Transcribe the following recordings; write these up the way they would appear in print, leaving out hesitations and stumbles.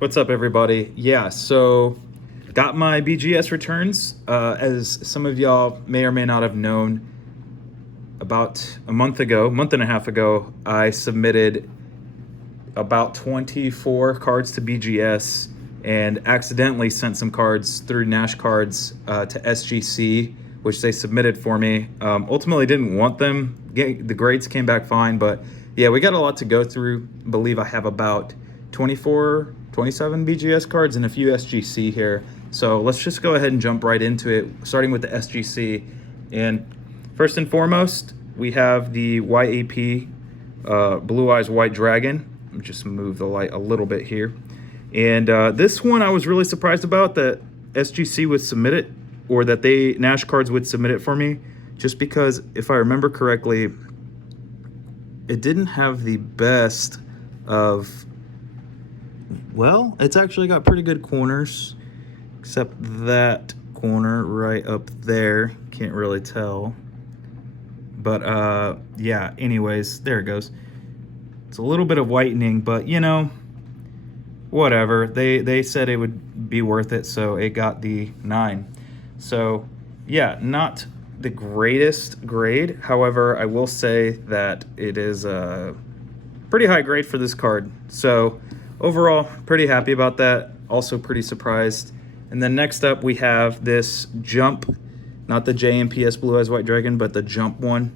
What's up, everybody? Yeah, so got my BGS returns. As some of y'all may or may not have known, about a month and a half ago, I submitted about 24 cards to BGS and accidentally sent some cards through Nash Cards to SGC, which they submitted for me. Ultimately didn't want them. The grades came back fine, but yeah, we got a lot to go through. I believe I have about 27 BGS cards and a few SGC here. So let's just go ahead and jump right into it, starting with the SGC. And first and foremost, we have the YAP Blue Eyes White Dragon. Let me just move the light a little bit here. And this one I was really surprised about that SGC would submit it, or that Nash Cards would submit it for me, just because if I remember correctly, it didn't have the best of, well, it's actually got pretty good corners, except that corner right up there. Can't really tell. But yeah, anyways, there it goes. It's a little bit of whitening, but you know, whatever. They said it would be worth it, so it got the 9. So yeah, not the greatest grade. However, I will say that it is a pretty high grade for this card. So overall, pretty happy about that. Also pretty surprised. And then next up, we have this Jump, not the JMPS Blue Eyes White Dragon, but the Jump one.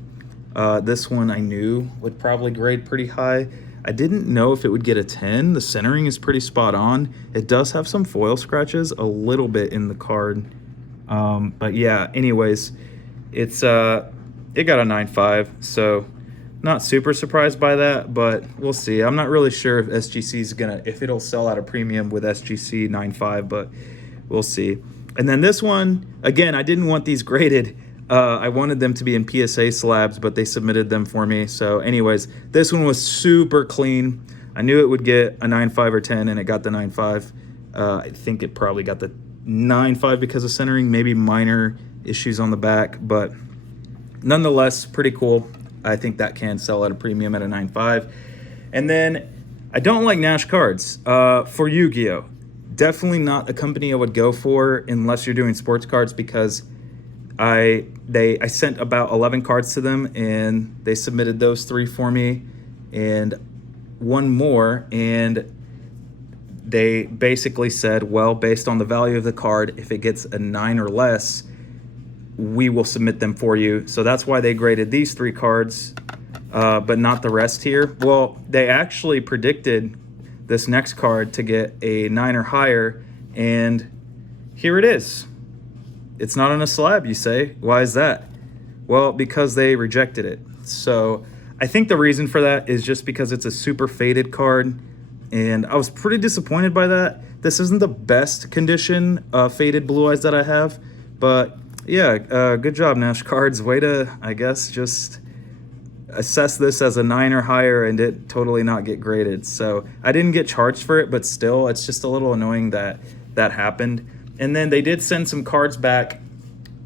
This one I knew would probably grade pretty high. I didn't know if it would get a 10. The centering is pretty spot on. It does have some foil scratches a little bit in the card. But yeah, anyways, it got a 9.5, so not super surprised by that, but we'll see. I'm not really sure if SGC is if it'll sell at a premium with SGC 9.5, but we'll see. And then this one, again, I didn't want these graded. I wanted them to be in PSA slabs, but they submitted them for me. So anyways, this one was super clean. I knew it would get a 9.5 or 10, and it got the 9.5. I think it probably got the 9.5 because of centering, maybe minor issues on the back, but nonetheless, pretty cool. I think that can sell at a premium at a 9.5. And then I don't like Nash Cards for Yu-Gi-Oh! Definitely not a company I would go for unless you're doing sports cards, because I sent about 11 cards to them and they submitted those 3 for me and one more, and they basically said, well, based on the value of the card, if it gets a 9 or less, we will submit them for you. So that's why they graded these 3 cards, but not the rest here. Well, they actually predicted this next card to get a 9 or higher, and here it is. It's not on a slab, you say. Why is that? Well, because they rejected it. So I think the reason for that is just because it's a super faded card, and I was pretty disappointed by that. This isn't the best condition faded Blue Eyes that I have, but yeah, good job, Nash Cards. Way to, I guess, just assess this as a 9 or higher and it totally not get graded. So I didn't get charged for it, but still, it's just a little annoying that that happened. And then they did send some cards back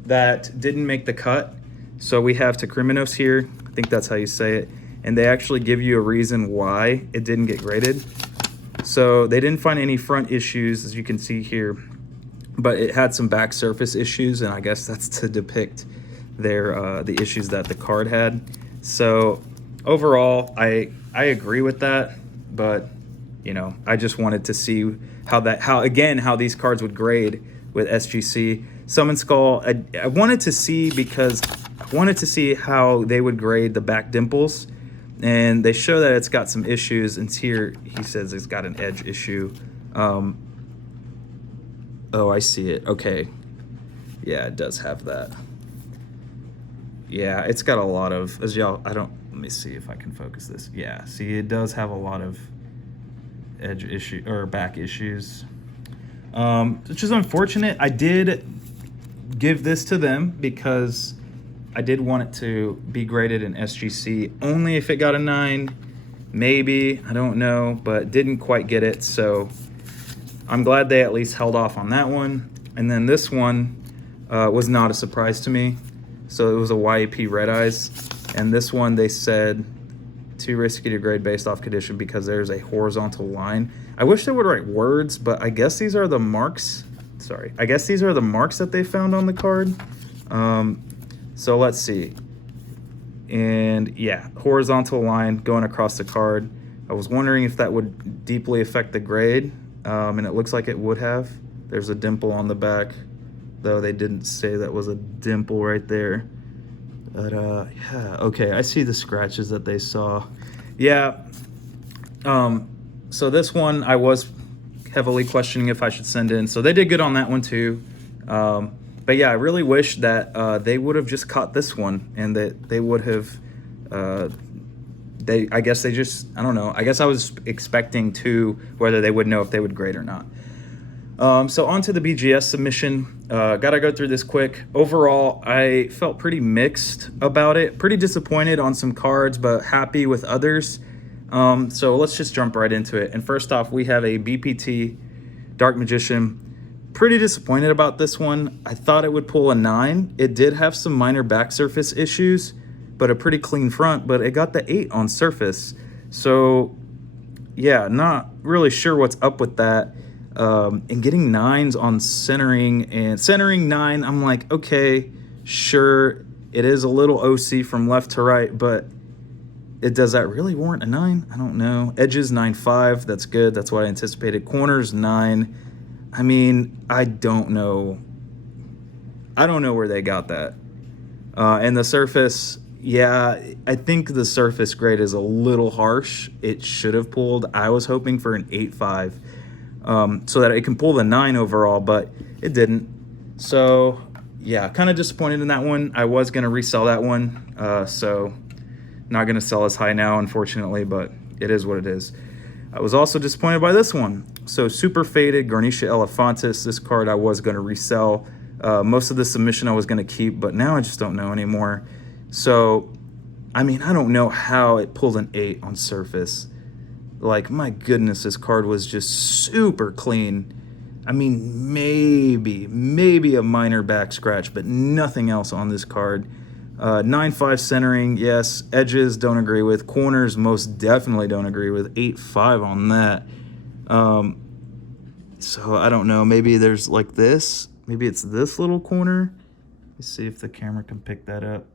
that didn't make the cut. So we have Takriminos here. I think that's how you say it. And they actually give you a reason why it didn't get graded. So they didn't find any front issues, as you can see here, but it had some back surface issues, and I guess that's to depict the issues that the card had. So overall, I agree with that, but you know, I just wanted to see how these cards would grade with SGC. Summon Skull, I wanted to see, because I wanted to see how they would grade the back dimples, and they show that it's got some issues. And here he says it's got an edge issue. Oh, I see it. Okay. Yeah, it does have that. Yeah, it's got a lot of, let me see if I can focus this. Yeah, see, it does have a lot of edge issue or back issues, which is unfortunate. I did give this to them because I did want it to be graded in SGC only if it got a 9, maybe, I don't know, but didn't quite get it. So I'm glad they at least held off on that one. And then this one was not a surprise to me. So it was a YAP Red Eyes, and this one they said too risky to grade based off condition because there's a horizontal line. I wish they would write words, but I guess these are the marks. Sorry. I guess these are the marks that they found on the card. So let's see. And yeah, horizontal line going across the card. I was wondering if that would deeply affect the grade, and it looks like it would have. There's a dimple on the back, though they didn't say that was a dimple right there. But yeah, okay, I see the scratches that they saw. Yeah, so this one I was heavily questioning if I should send in. So they did good on that one too. But yeah, I really wish that they would have just caught this one, and that they would have, I guess they just, I don't know. I guess I was expecting to, whether they would know if they would grade or not. So on to the BGS submission. Gotta go through this quick. Overall, I felt pretty mixed about it. Pretty disappointed on some cards, but happy with others. So let's just jump right into it. And first off, we have a BPT Dark Magician. Pretty disappointed about this one. I thought it would pull a 9. It did have some minor back surface issues, but a pretty clean front, but it got the 8 on surface. So yeah, not really sure what's up with that. And getting 9s on centering, and centering 9, I'm like, okay, sure, it is a little OC from left to right, but does that really warrant a 9? I don't know. Edges 9.5, that's good. That's what I anticipated. Corners 9. I mean, I don't know. I don't know where they got that. And the surface, yeah, I think the surface grade is a little harsh. It should have pulled. I was hoping for an 8.5, so that it can pull the 9 overall, but it didn't. So yeah, kind of disappointed in that one. I was going to resell that one, so not going to sell as high now, unfortunately, but it is what it is. I was also disappointed by this one. So super faded Garnicia Elephantis. This card I was going to resell. Most of the submission I was going to keep, but now I just don't know anymore. So, I mean, I don't know how it pulled an 8 on surface. Like, my goodness, this card was just super clean. I mean, maybe a minor back scratch, but nothing else on this card. 9.5 centering, yes. Edges, don't agree with. Corners, most definitely don't agree with. 8.5 on that. So I don't know. Maybe there's like this. Maybe it's this little corner. Let's see if the camera can pick that up.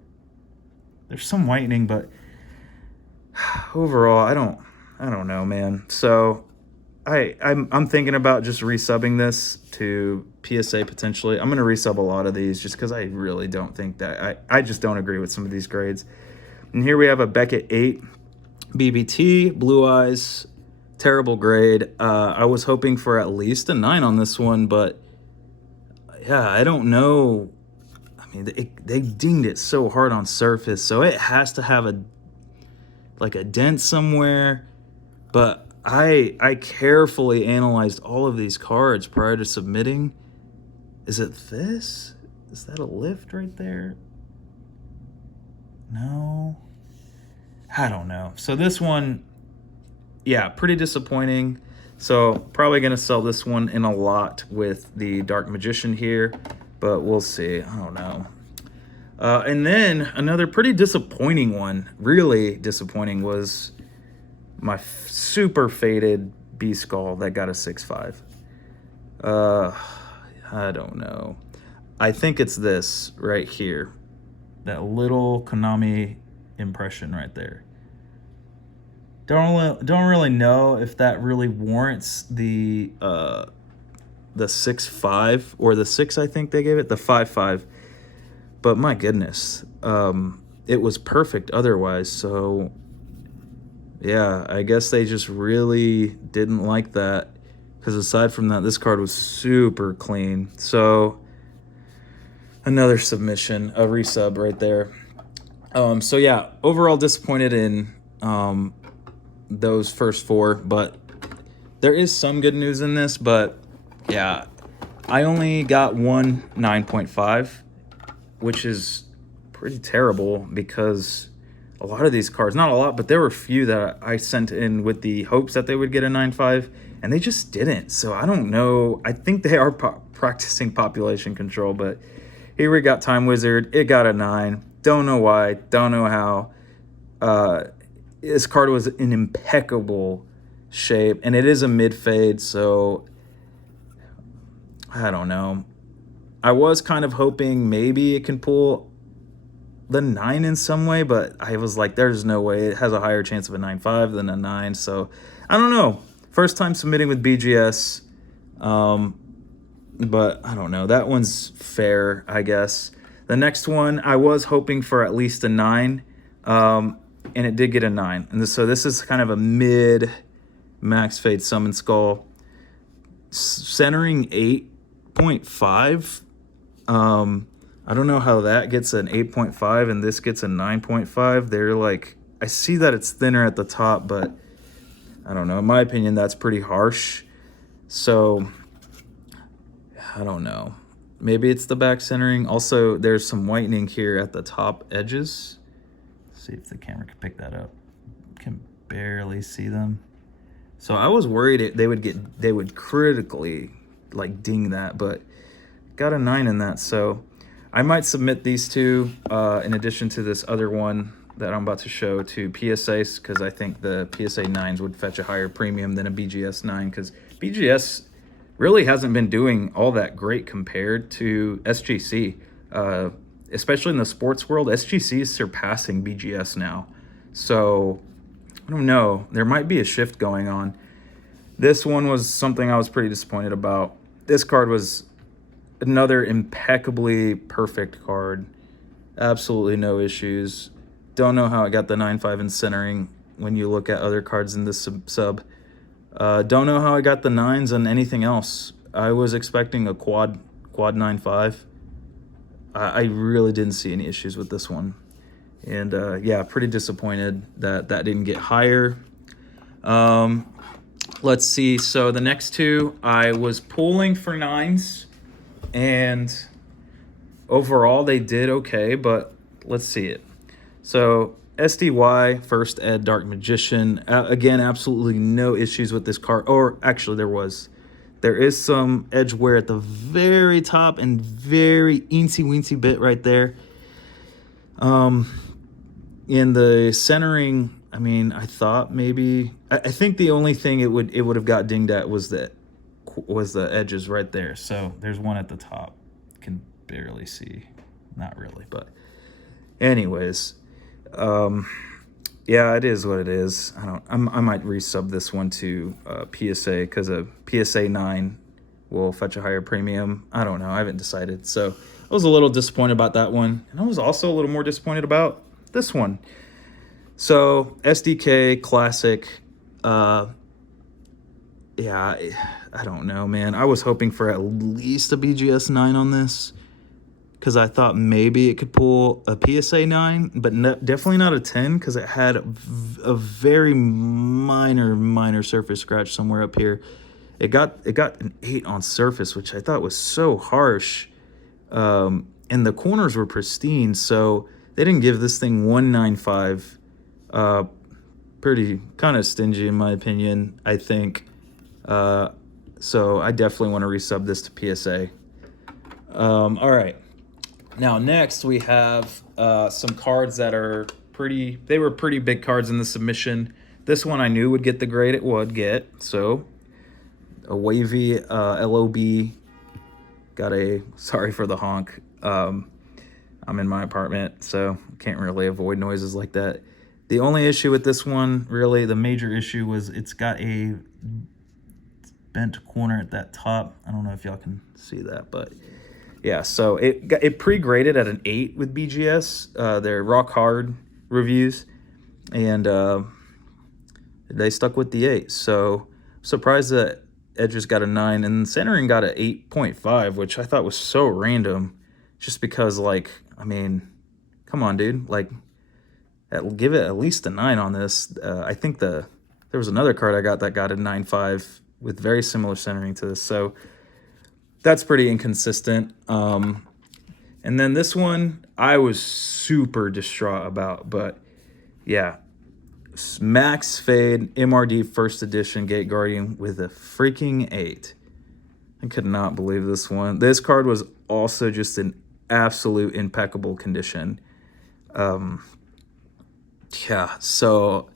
There's some whitening, but overall, I don't know, man. So I'm thinking about just resubbing this to PSA potentially. I'm going to resub a lot of these just because I really don't think that I just don't agree with some of these grades. And here we have a Beckett 8 BBT, Blue Eyes, terrible grade. I was hoping for at least a 9 on this one, but yeah, I don't know. I mean, they dinged it so hard on surface, so it has to have a dent somewhere. But I carefully analyzed all of these cards prior to submitting. Is it this? Is that a lift right there? No. I don't know. So this one, yeah, pretty disappointing. So probably going to sell this one in a lot with the Dark Magician here, but we'll see. I don't know. And then another pretty disappointing one, really disappointing, was my super faded B-Skull that got a 6.5. I don't know. I think it's this right here. That little Konami impression right there. Don't really know if that really warrants the 6.5 or the 6, I think they gave it, the 5.5. But my goodness, it was perfect otherwise. So yeah, I guess they just really didn't like that, because aside from that, this card was super clean. So another submission, a resub right there. So yeah, overall disappointed in those first 4, but there is some good news in this. But yeah, I only got one 9.5, which is pretty terrible, because a lot of these cards, not a lot, but there were a few that I sent in with the hopes that they would get a 9.5, and they just didn't. So I don't know. I think they are practicing population control, but here we got Time Wizard. It got a 9. Don't know why. Don't know how. This card was in impeccable shape, and it is a mid fade, so I don't know. I was kind of hoping maybe it can pull the 9 in some way, but I was like, there's no way. It has a higher chance of a 9.5 than a 9, so I don't know. First time submitting with BGS, but I don't know. That one's fair, I guess. The next one, I was hoping for at least a 9, and it did get a 9. And so this is kind of a mid max fade summon skull. Centering 8.5. I don't know how that gets an 8.5 and this gets a 9.5. They're like, I see that it's thinner at the top, but I don't know. In my opinion, that's pretty harsh. So I don't know. Maybe it's the back centering. Also, there's some whitening here at the top edges. Let's see if the camera can pick that up. Can barely see them. So I was worried they would critically like ding that, but got a 9 in that. So I might submit these two in addition to this other one that I'm about to show to PSAs, because I think the PSA 9s would fetch a higher premium than a BGS 9, because BGS really hasn't been doing all that great compared to SGC. Especially in the sports world, SGC is surpassing BGS now. So I don't know. There might be a shift going on. This one was something I was pretty disappointed about. This card was another impeccably perfect card. Absolutely no issues. Don't know how it got the 9.5 in centering when you look at other cards in this sub. Don't know how I got the 9s on anything else. I was expecting a quad 9.5. I really didn't see any issues with this one. And yeah, pretty disappointed that didn't get higher. Let's see. So the next two, I was pulling for 9s. And overall, they did okay, but let's see it. So SDY, First Ed, Dark Magician. Again, absolutely no issues with this card. Or actually, there is some edge wear at the very top and very eensy-weensy bit right there. In the centering, I mean, I thought maybe... I think the only thing it would have got dinged at was the edges right there. So there's one at the top. Can barely see. Not really, but anyways, yeah, it is what it is. I might resub this one to PSA, because a PSA 9 will fetch a higher premium. I don't know. I haven't decided. So I was a little disappointed about that one, and I was also a little more disappointed about this one. So SDK Classic. Yeah, I don't know, man. I was hoping for at least a BGS 9 on this, because I thought maybe it could pull a PSA 9, but definitely not a 10, because it had a very minor surface scratch somewhere up here. It got an 8 on surface, which I thought was so harsh. And the corners were pristine, so they didn't give this thing 195. Pretty kind of stingy in my opinion, I think. So I definitely want to resub this to PSA. All right. Now next we have some cards that are they were pretty big cards in the submission. This one I knew would get the grade it would get. So a wavy LOB. Sorry for the honk. I'm in my apartment, so can't really avoid noises like that. The only issue with this one, really, the major issue was it's got a bent corner at that top. I don't know if y'all can see that, but yeah, so it pre-graded at an 8 with BGS, their rock hard reviews, and they stuck with the 8. So surprised that edges got a 9 and centering got an 8.5, which I thought was so random, just because, like, I mean, come on, dude, like, give it at least a 9 on this. I think there was another card I got that got a 9.5 with very similar centering to this, so that's pretty inconsistent. And then this one I was super distraught about, but yeah, max fade MRD first edition Gate Guardian with a freaking 8. I could not believe this one. This card was also just in absolute impeccable condition. Yeah, so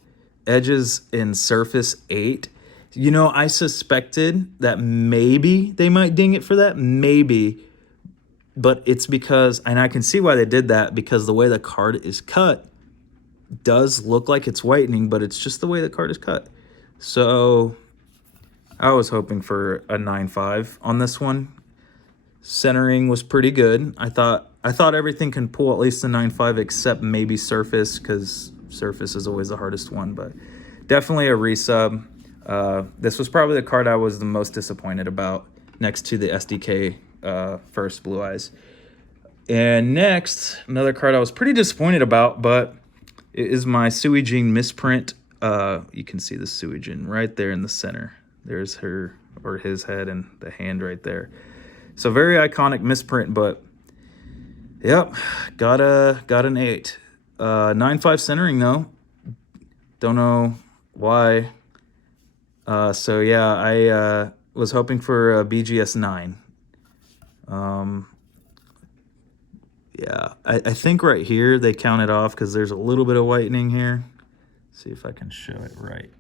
edges in surface 8. You know, I suspected that maybe they might ding it for that, maybe, but it's because, and I can see why they did that, because the way the card is cut does look like it's whitening, but it's just the way the card is cut. So I was hoping for a 9.5 on this one. Centering was pretty good. I thought everything can pull at least a 9.5 except maybe surface, because surface is always the hardest one, but definitely a resub. This was probably the card I was the most disappointed about, next to the SDK first Blue Eyes. And next, another card I was pretty disappointed about, but it is my Suijin misprint. You can see the Suijin right there in the center. There's her, or his head, and the hand right there. So very iconic misprint, but yep, got an 8. 9.5 centering though. Don't know why. So yeah, I was hoping for a BGS 9. Yeah, I think right here they count it off because there's a little bit of whitening here. See if I can show it right.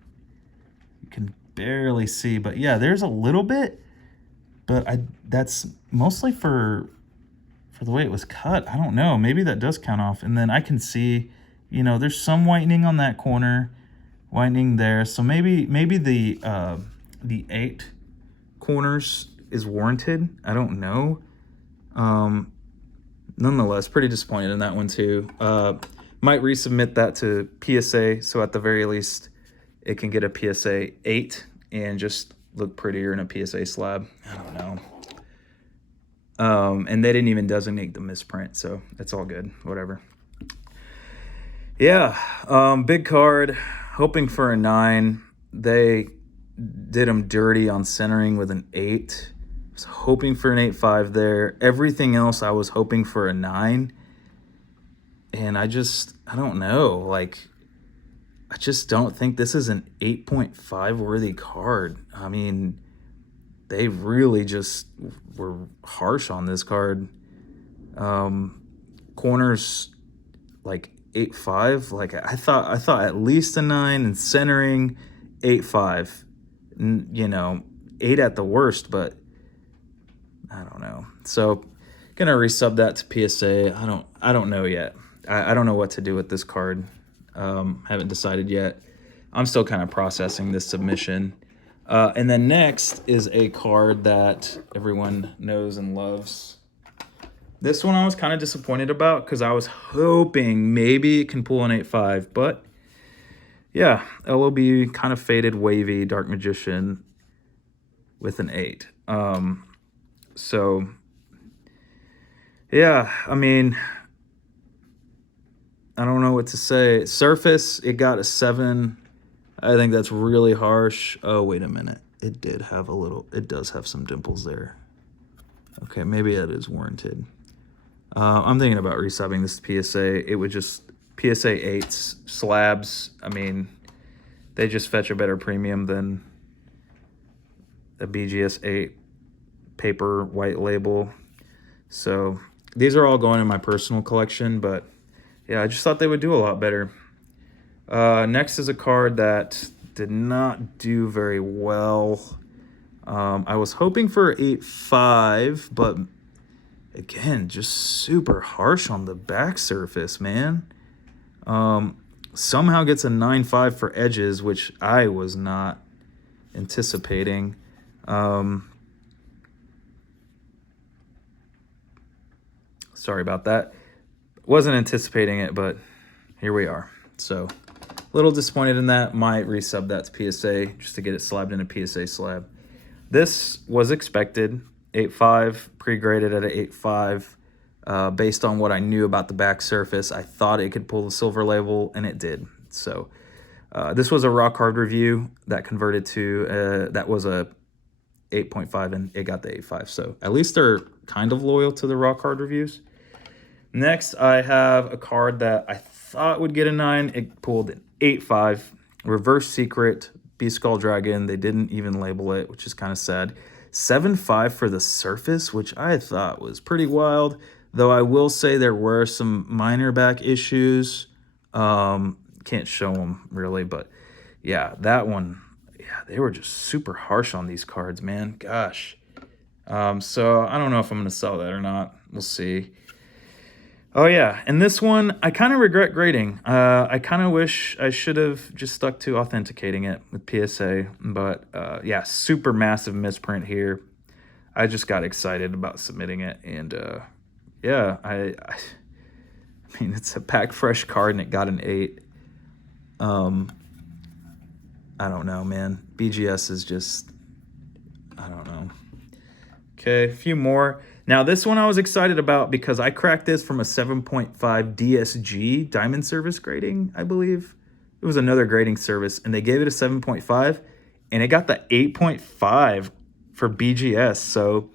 You can barely see, but yeah, there's a little bit, but that's mostly for the way it was cut. I don't know, maybe that does count off. And then I can see, you know, there's some whitening on that corner, whitening there. So maybe the 8 corners is warranted. I don't know. Nonetheless, pretty disappointed in that one too. Might resubmit that to PSA, so at the very least it can get a PSA 8 and just look prettier in a PSA slab. I don't know. And they didn't even designate the misprint, so it's all good, whatever. Yeah, big card, hoping for a 9. They did them dirty on centering with an 8. I was hoping for an 8.5 there. Everything else I was hoping for a 9. And I don't know, like, I just don't think this is an 8.5 worthy card. I mean, they really just were harsh on this card. Corners like 8.5. Like I thought at least a 9, and centering 8.5. You know, 8 at the worst, but I don't know. So gonna resub that to PSA. I don't know yet. I don't know what to do with this card. Haven't decided yet. I'm still kind of processing this submission. And then next is a card that everyone knows and loves. This one I was kind of disappointed about because I was hoping maybe it can pull an 8.5, but yeah, LOB kind of faded wavy Dark Magician with an 8. So yeah, I mean, I don't know what to say. Surface, it got a 7. I think that's really harsh. Oh, wait a minute. It does have some dimples there. Okay, maybe that is warranted. I'm thinking about resubbing this to PSA. It would just, PSA 8s, slabs, I mean, they just fetch a better premium than a BGS 8 paper white label. So these are all going in my personal collection, but yeah, I just thought they would do a lot better. Next is a card that did not do very well. I was hoping for 8.5, but again, just super harsh on the back surface, man. Somehow gets a 9.5 for edges, which I was not anticipating. Sorry about that. Wasn't anticipating it, but here we are. So a little disappointed in that. Might resub that to PSA just to get it slabbed in a PSA slab. This was expected. 8.5, pre-graded at an 8.5. Based on what I knew about the back surface, I thought it could pull the silver label, and it did. So this was a raw card review that converted to, that was a 8.5, and it got the 8.5. So at least they're kind of loyal to the raw card reviews. Next, I have a card that I thought would get a 9. It pulled an 8.5. Reverse Secret, Beast Skull Dragon. They didn't even label it, which is kind of sad. 7.5 for the surface, which I thought was pretty wild. Though I will say there were some minor back issues. Can't show them really, but yeah, that one, yeah, they were just super harsh on these cards, man. Gosh. So I don't know if I'm going to sell that or not. We'll see. Oh, yeah. And this one, I kind of regret grading. I kind of wish I should have just stuck to authenticating it with PSA. But yeah, super massive misprint here. I just got excited about submitting it. And yeah, I mean, it's a pack fresh card and it got an 8. I don't know, man. BGS is just, I don't know. Okay, a few more. Now, this one I was excited about because I cracked this from a 7.5 DSG, Diamond Service grading, I believe. It was another grading service, and they gave it a 7.5, and it got the 8.5 for BGS. So,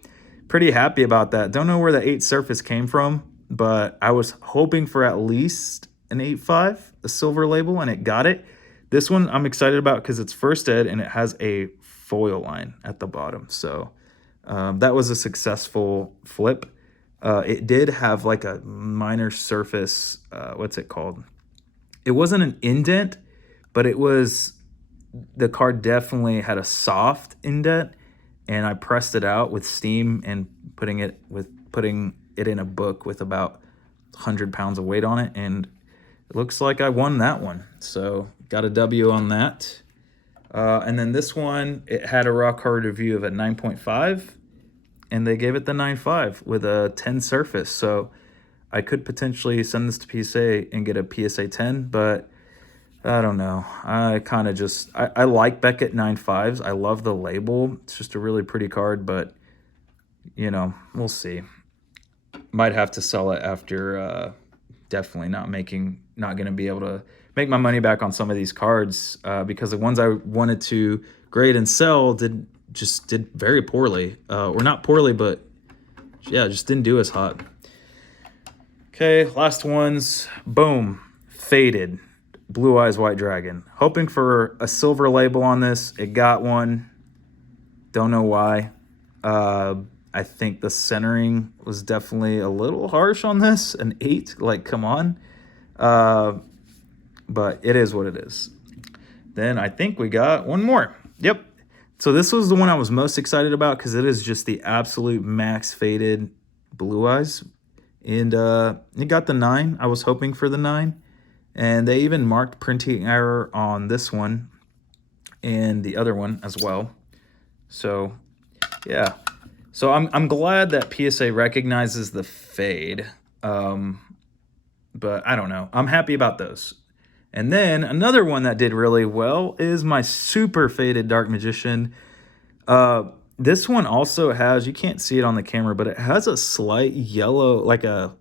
pretty happy about that. Don't know where the 8 surface came from, but I was hoping for at least an 8.5, a silver label, and it got it. This one I'm excited about because it's first ed, and it has a foil line at the bottom. So, that was a successful flip. It did have like a minor surface, what's it called? It wasn't an indent, but it was, the card definitely had a soft indent, and I pressed it out with steam and putting it in a book with about 100 pounds of weight on it, and it looks like I won that one. So got a W on that. And then this one, it had a raw card review of a 9.5, and they gave it the 9.5 with a 10 surface. So I could potentially send this to PSA and get a PSA 10, but I don't know. I kind of just, I like Beckett 9.5s. I love the label. It's just a really pretty card, but, you know, we'll see. Might have to sell it after definitely not going to be able to make my money back on some of these cards because the ones I wanted to grade and sell did very poorly, or not poorly, but yeah, just didn't do as hot. Okay, last ones. Boom, faded. Blue Eyes White Dragon. Hoping for a silver label on this. It got one. Don't know why. I think the centering was definitely a little harsh on this. An 8, like, come on. But it is what it is. Then I think we got one more. Yep. So this was the one I was most excited about because it is just the absolute max faded Blue Eyes. And it got the 9. I was hoping for the 9. And they even marked printing error on this one and the other one as well. So, yeah. So I'm glad that PSA recognizes the fade. But I don't know. I'm happy about those. And then another one that did really well is my super faded Dark Magician. This one also has, you can't see it on the camera, but it has a slight yellow, like a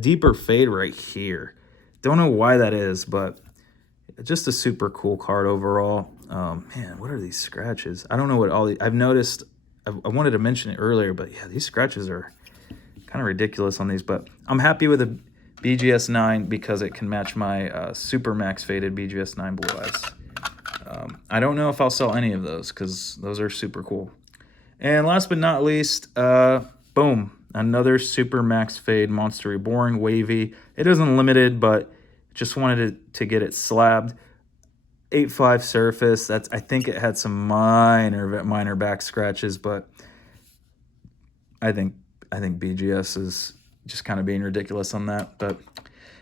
deeper fade right here. Don't know why that is, but just a super cool card overall. Man, what are these scratches? I don't know what all these, I've noticed, I wanted to mention it earlier, but yeah, these scratches are kind of ridiculous on these, but I'm happy with the BGS 9 because it can match my super max faded BGS 9 Blue Eyes. I don't know if I'll sell any of those because those are super cool. And last but not least, boom, another super max fade Monster Reborn wavy. It isn't limited, but just wanted to get it slabbed. 8.5 surface. I think it had some minor back scratches, but I think BGS is just kind of being ridiculous on that. But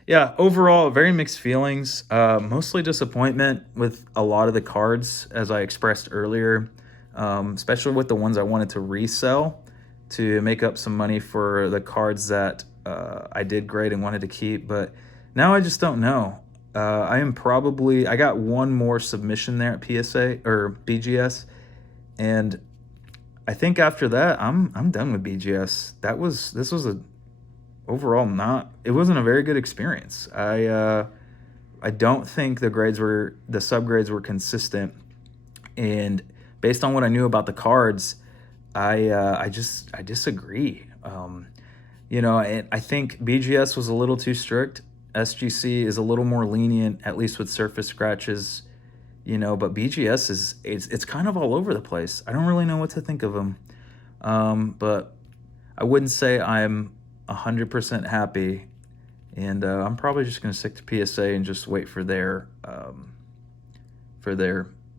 yeah, overall, very mixed feelings. Mostly disappointment with a lot of the cards, as I expressed earlier, especially with the ones I wanted to resell to make up some money for the cards that I did grade and wanted to keep. But now I just don't know. I got one more submission there at PSA or BGS, and I think after that I'm done with BGS. This was overall it wasn't a very good experience. I don't think the subgrades were consistent, and based on what I knew about the cards, I disagree. I think BGS was a little too strict. SGC is a little more lenient, at least with surface scratches, but BGS it's kind of all over the place. I don't really know what to think of them. But I wouldn't say I'm 100% happy, and I'm probably just going to stick to PSA and just wait for their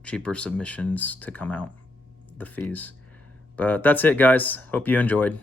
cheaper submissions to come out, the fees. But that's it, guys. Hope you enjoyed.